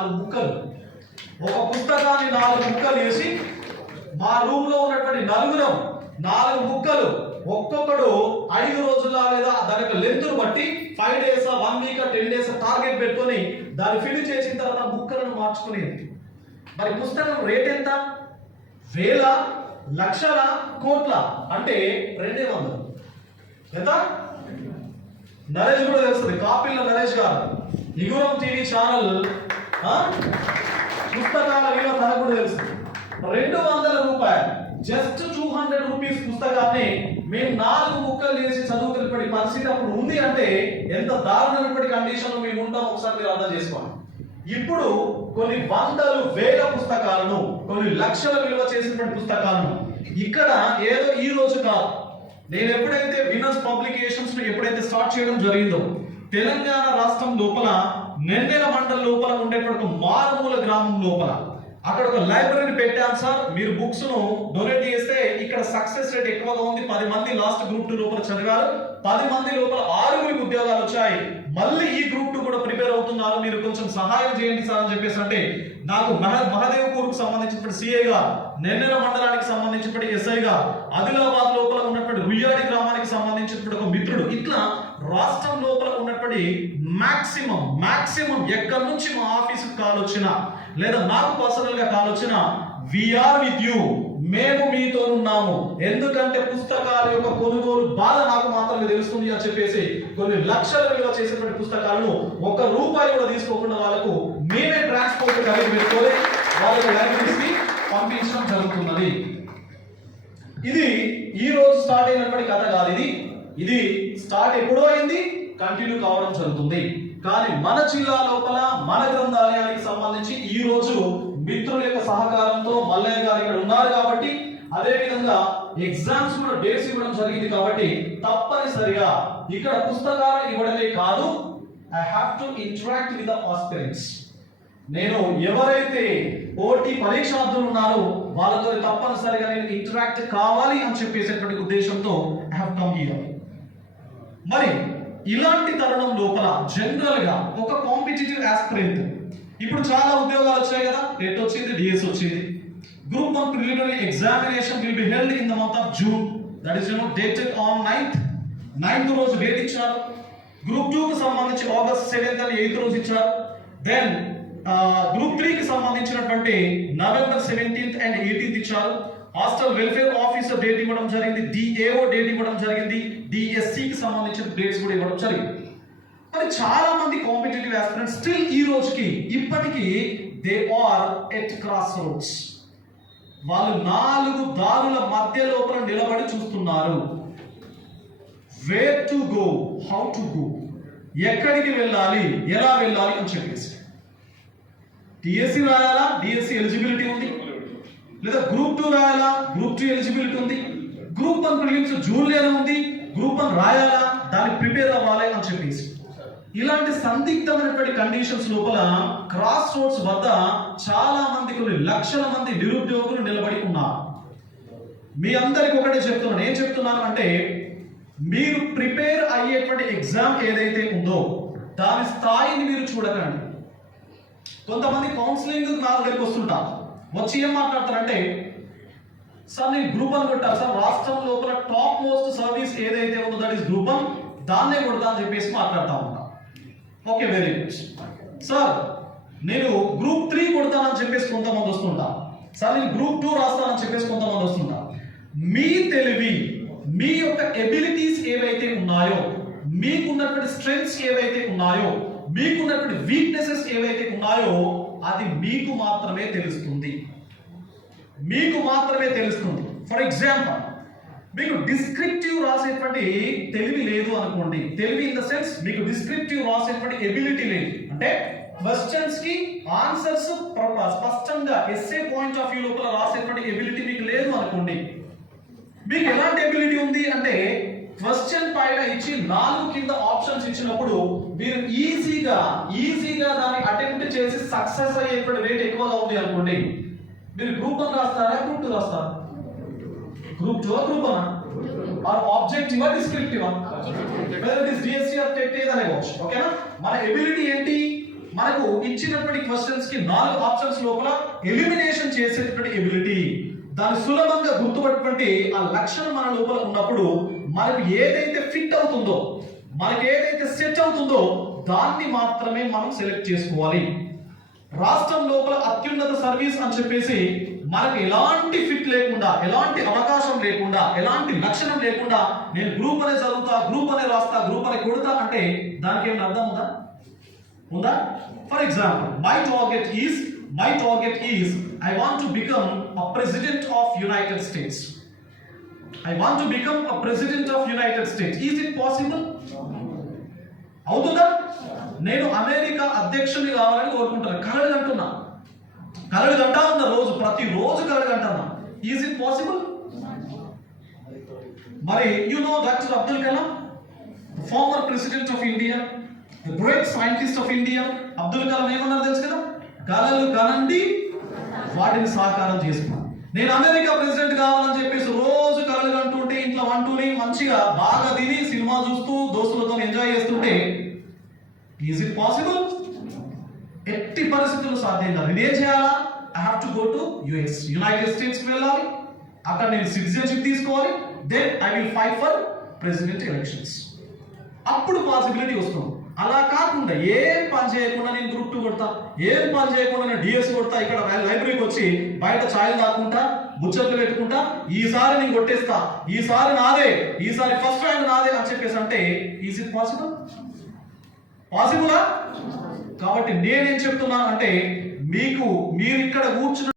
నాలుగు ముక్కలు. ఒక పుస్తకాన్ని నాలుగు ముక్కలు వేసి మా రూమ్లో ఉన్నటువంటి నలుగురం నాలుగు ముక్కలు ఒక్కొక్కడు ఐదు రోజుల లేదా దాని యొక్క లెంత్ను బట్టి five days one week ten days target పెట్టుకొని దాన్ని ఫిల్ చేసిన తర్వాత ముక్కలను మార్చుకునేది మరి పుస్తకం రేట్ ఎంత? వేల లక్షల కోట్ల అంటే రెండే వందలు. ఎంత నరేష్ కూడా తెలుస్తుంది. కాపీల నరేష్ గారు. ఇగురం టీవీ ఛానల్ పుస్తకాల విలువ తనకు కూడా తెలుసు. రెండు వందల రూపాయలు. జస్ట్ టూ హండ్రెడ్ రూపీస్ పుస్తకాన్ని మేము నాలుగు ముక్కలు చేసి చదువుతున్నప్పటి పరిస్థితి అప్పుడు ఉంది అంటే ఎంత దారుణమైనటువంటి కండిషన్ మేము ఉంటాం ఒకసారి మీరు అర్థం చేసుకోండి. ఇప్పుడు కొన్ని వందలు వేల పుస్తకాలను కొన్ని లక్షల విలువ చేసినటువంటి పుస్తకాలను ఇక్కడ ఏదో ఈ రోజు కాదు. నేను ఎప్పుడైతే వినర్స్ పబ్లికేషన్స్ ఎప్పుడైతే స్టార్ట్ చేయడం జరిగిందో తెలంగాణ రాష్ట్రం లోపల నెన్నెల మండల లోపల ఉండేటువంటి ఒక మారుమూల గ్రామం లోపల. అక్కడ ఒక లైబ్రరీ పెట్టాను సార్. మీరు బుక్స్ను డొనేట్ చేస్తే ఇక్కడ సక్సెస్ రేట్ ఎక్కువగా ఉంది. పది మంది లాస్ట్ గ్రూప్ టూ లోపల చదివారు. పది మంది లోపల ఉద్యోగాలు వచ్చాయి. మళ్ళీ ఈ గ్రూప్ టూ కూడా ప్రిపేర్ అవుతున్నారు. మీరు కొంచెం సహాయం చేయండి సార్ అని చెప్పేసి అంటే నాకు మహ మహదేవ్పూర్కు సంబంధించినటువంటి సిఐగా నెన్నెల మండలానికి సంబంధించినటువంటి ఎస్ఐగా ఆదిలాబాద్ లోపల ఉన్నటువంటి రుయ్యాడి గ్రామానికి సంబంధించినటువంటి ఒక మిత్రుడు. ఇట్లా రాష్ట్రం లోపల ఉన్నటువంటి మాక్సిమం మాక్సిమం ఎక్కడి నుంచి మా ఆఫీసుకు కాల్ వచ్చినా లేదా నాకు పర్సనల్గా కాల్ వచ్చినా విఆర్ విత్ యూ మేము మీతో ఉన్నాము ఎందుకంటే పుస్తకాల యొక్క కొనుగోలు బాధ నాకు మాత్రమే తెలుస్తుంది అని చెప్పేసి కొన్ని లక్షల విలువ చేసినటువంటి పుస్తకాలను ఒక రూపాయి కూడా తీసుకోకుండా వాళ్ళకు మేమే ట్రాన్స్పోర్ట్ కలిగి పెట్టుకొని వాళ్ళకి లైబ్రరీస్కి పంపించడం జరుగుతున్నది. ఇది ఈ రోజు స్టార్ట్ అయినటువంటి కథ కాదు ఇది. ఇది స్టార్ట్ ఎప్పుడో అయింది కంటిన్యూ కావడం జరుగుతుంది. కానీ మన జిల్లా లోపల మన గ్రంథాలయానికి సంబంధించి ఈ రోజు మిత్రుల యొక్క సహకారంతో మల్లయ్య గారు ఇక్కడ ఉన్నారు కాబట్టి అదే విధంగా ఎగ్జామ్స్ కూడా డేట్స్ ఇవ్వడం జరిగింది కాబట్టి తప్పనిసరిగా ఇక్కడ పుస్తకాలు ఇవ్వడమే కాదు I have to interact with the aspirants నేను ఎవరైతే పోటీ పరీక్షార్థులు ఉన్నారో వాళ్ళతో తప్పనిసరిగా నేను ఇంటరాక్ట్ కావాలి అని చెప్పేసేటువంటి ఉద్దేశంతో ఐ హావ్ కమ్ హియర్ మరి ఇలాంటి తరుణం లోపల జనరల్గా ఒక కాంపిటేటివ్ ఆస్పిరెంట్ ఇప్పుడు చాలా ఉద్యోగాలు వచ్చాయి కదా. టెట్ వచ్చింది డిఎస్ వచ్చింది. Group one preliminary examination will be held in the month of June that is you know dated on ninth ninth రోజు డేట్ ఇచ్చారు. గ్రూప్ టూ కి సంబంధించి ఆగస్ట్ సెవెంత్ అని ఎయిత్ రోజు ఇచ్చారు. దెన్ గ్రూప్ త్రీ కి సంబంధించినటువంటి నవంబర్ సెవెంటీన్త్ అండ్ ఎయిటీన్త్ ఇచ్చారు. హాస్టల్ వెల్ఫేర్ ఆఫీసర్ డేట్ ఇవ్వడం జరిగింది. డిఏఓ డేట్ ఇవ్వడం జరిగింది. డిఎస్సి కి సంబంధించిన డేట్స్ కూడా ఇవ్వడం జరిగింది. మరి చాలా మంది కాంపిటేటివ్ ఆస్పిరెంట్స్ స్టిల్ ఈ రోజుకి ఇప్పటికీ they are at cross roads వాళ్ళు నాలుగు దారుల మధ్య లోపల నిలబడి చూస్తున్నారు. Where to go how to go ఎక్కడికి వెళ్ళాలి? ఎలా వెళ్ళాలి? అని చెప్పేసి టిఎస్సి రాయాలా? డిఎస్సి ఎలిజిబిలిటీ ఉంది. లేదా గ్రూప్ టూ రాయాలా? గ్రూప్ టూ ఎలిజిబిలిటీ ఉంది. గ్రూప్ వన్ ప్రిలిమ్స్ జూనియర్ ఉంది. గ్రూప్ వన్ రాయాలా? దాన్ని ప్రిపేర్ అవ్వాలి అని చెప్పేసి ఇలాంటి సందిగ్ధమైనటువంటి కండిషన్స్ లోపల క్రాస్ రోడ్స్ వద్ద చాలా మంది కొన్ని లక్షల మంది నిరుద్యోగులు నిలబడి ఉన్నారు మీ అందరికి ఒకటే చెప్తున్నాను ఏం చెప్తున్నాను అంటే మీరు ప్రిపేర్ అయ్యేటువంటి ఎగ్జామ్ ఏదైతే ఉందో దాని స్థాయిని మీరు చూడకండి. కొంతమంది కౌన్సిలింగ్ నా దగ్గరికి వస్తుంటారు. వచ్చి ఏం మాట్లాడతారంటే సార్ నేను గ్రూప్ అని కొట్టాను సార్ రాష్ట్రం లోపల టాప్ మోస్ట్ సర్వీస్ ఏదైతే ఉందో దట్ ఈస్ గ్రూప్ వన్ దాన్నే కొడతా అని చెప్పేసి మాట్లాడతా ఓకే వెరీ గుడ్ సార్ నేను గ్రూప్ త్రీ కొడతానని చెప్పేసి కొంతమంది వస్తుంటా. సార్ నేను గ్రూప్ టూ రాస్తానని చెప్పేసి కొంతమంది వస్తుంటా. మీ తెలివి మీ యొక్క ఎబిలిటీస్ ఏవైతే ఉన్నాయో మీకున్నటువంటి స్ట్రెంగ్స్ ఏవైతే ఉన్నాయో మీకున్నటువంటి వీక్నెసెస్ ఏవైతే ఉన్నాయో అది మీకు మాత్రమే తెలుస్తుంది. మీకు మాత్రమే తెలుస్తుంది. ఫర్ ఎగ్జాంపుల్ మీకు డిస్క్రిప్టివ్ రాసేటువంటి తెలివి లేదు అనుకోండి. తెలివి ఇన్ ద సెన్స్ మీకు డిస్క్రిప్టివ్ రాసేటువంటి ఎబిలిటీ లేదు. అంటే క్వశ్చన్స్కి ఆన్సర్స్ స్పష్టంగా ఎస్ఏ పాయింట్ ఆఫ్ వ్యూ లోపల రాసేటువంటి ఎబిలిటీ మీకు లేదు అనుకోండి. మీకు ఎలాంటి ఎబిలిటీ ఉంది అంటే క్వశ్చన్ పైన ఇచ్చి నాలుగు కింద ఆప్షన్స్ ఇచ్చినప్పుడు మీరు ఈజీగా ఈజీగా దాన్ని అటెంప్ట్ చేసి సక్సెస్ అయ్యేటువంటి రేట్ ఎక్కువగా ఉంది అనుకోండి. మీరు గ్రూప్ వన్ రాస్తారా గ్రూప్ టూ రాస్తారా? Group two group one? Or objective descriptive whether it is DSC or TET ఏదనే కావచ్చు ఓకేనా? మన ఎబిలిటీ ఏంటి? మనకు ఇచ్చినటువంటి క్వశ్చన్స్కి నాలుగు ఆప్షన్స్ లోపల ఎలిమినేషన్ చేసేటువంటి ఎబిలిటీ దాన్ని సులభంగా గుర్తుపట్టుకుంటే ఆ లక్షణం మన లోపల ఉన్నప్పుడు మనకు ఏదైతే ఫిట్ అవుతుందో మనకి ఏదైతే సెట్ అవుతుందో దాన్ని మాత్రమే మనం సెలెక్ట్ చేసుకోవాలి. రాష్ట్రం లోపల అత్యున్నత సర్వీస్ అని చెప్పేసి మనకు ఎలాంటి ఫిట్ లేకుండా ఎలాంటి అవకాశం లేకుండా ఎలాంటి లక్షణం లేకుండా నేను గ్రూప్ అనే చదువుతా గ్రూప్ అనే రాస్తా గ్రూప్ అనే కొడతా అంటే దానికి ఏమైనా అర్థం ఉందా? ఉందా? For example my target is my target is I want to become a president of United States I want to become a president of United States is it possible అవుతుందా? నేను అమెరికా అధ్యక్షుని కావాలని కోరుకుంటాను కలలు అంటున్నా కలలు కంటా ఉందా రోజు ప్రతి రోజు కలలు కంటున్నా ఈజ్ ఇట్ పాసిబుల్ మరి you know doctor Abdul Kalam former president of India great scientist of India Abdul Kalam ఏమన్నారు తెలుసు కదా? కళలు కనండి వాటిని సాకారం చేసుకున్నాను నేను అమెరికా ప్రెసిడెంట్ కావాలని చెప్పేసి రోజు కళలు కంటుంటే ఇంట్లో వంటూని మంచిగా బాగా తిని సినిమా చూస్తూ దోస్తులతో ఎంజాయ్ చేస్తుంటే ఈజ్ ఇట్ పాసిబుల్ ఎట్టి పరిస్థితుల్లో సాధ్యం కాదు. నేనేం చేయాలా? I have to go to US United స్టేట్స్కి వెళ్ళాలి. అక్కడ నేను సిటిజన్షిప్ తీసుకోవాలి. Then I will fight for president elections అప్పుడు పాసిబిలిటీ వస్తుంది. అలా కాకుండా ఏం పని చేయకుండా నేను గ్రూప్ టూ కొడతా? ఏం పని చేయకుండా నేను డిఎస్ కొడతా? ఇక్కడ లైబ్రరీకి వచ్చి బయట ఛాయలు తాకుంటా ముచ్చట్లు పెట్టుకుంటా ఈసారి నేను కొట్టేస్తా ఈసారి నాదే ఈసారి ఫస్ట్ ర్యాంక్ నాదే అని చెప్పేసి అంటే ఈజ్ ఇట్ పాసిబుల్ పాసిబులా కాబట్టి నేనేం చెప్తున్నాను అంటే మీకు మీరు ఇక్కడ కూర్చున్న